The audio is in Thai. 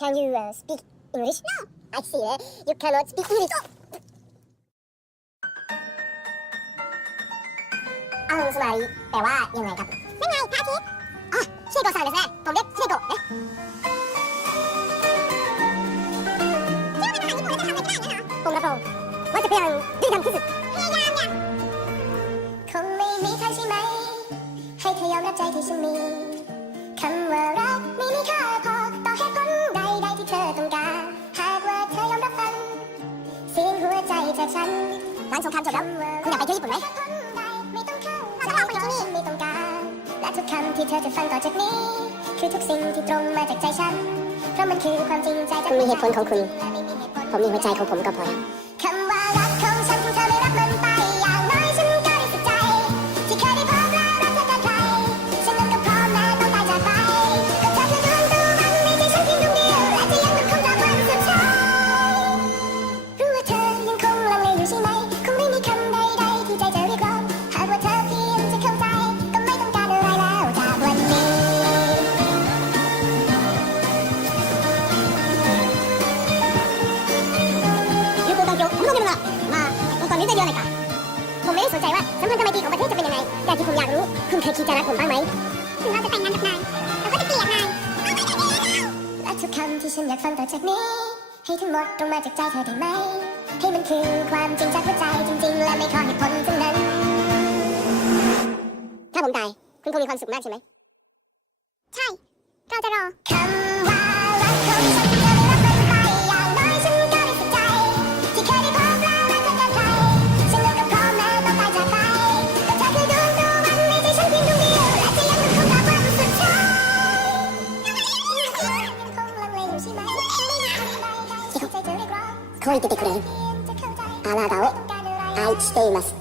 Can you uh, speak English? No. I see. eh? You cannot speak English. อังสุมาริแปลว่ายังไงครับนั่นไงพระอาทิตย์อ๋อชิโกะซังですねผมเรียกชิโกะนะผมรับรองว่าจะพยายามดีทำที่สุดพยายามเนี่ยคงไม่มีทางใช่ไหม ให้เธอยอมรับใจที่ฉันมี คำว่ารัก ก หัวใจจากฉันหลังสงครามจบแล้วคุณอยากไปเที่ยวญี่ปุ่นไหมไม่ต้องเข้าฉันเอาไปที่นี่ไม่ต้องการและทุกคำที่เธอจะฟังต่อจากนี้ คือทุกสิ่งที่ตรงมาจากใจฉัน เพราะมันคือความจริงใจจากคุณมีเหตุผลของคุณไม่มีเหตุผลผมมีหัวใจของผมก็พอแล้ว หรอก มาองค์กรนี้จะเยวอะไรกันผมไม่ได้สนใจว่าสัมพันธไมตรีของประเทศจะเป็นยังไง แต่ที่ผมอยากรู้ คุณเคยคิดจะรักผมบ้างไหมถึงเราจะแต่งงานกับนายเราก็จะเกลียดนายและทุกคำที่ฉันอยากฟังต่อจากนี้ ให้ทั้งหมดตรงมาจากใจเธอได้ไหม ให้มันคือความจริงจากหัวใจจริง ๆ และไม่ขอเหตุผลทั้งนั้น ถ้าผมตาย คุณคงมีความสุขมากใช่ไหม ใช่ เราจะรอคำว่ารักของฉัน 声いててくれる。あなたを愛しています。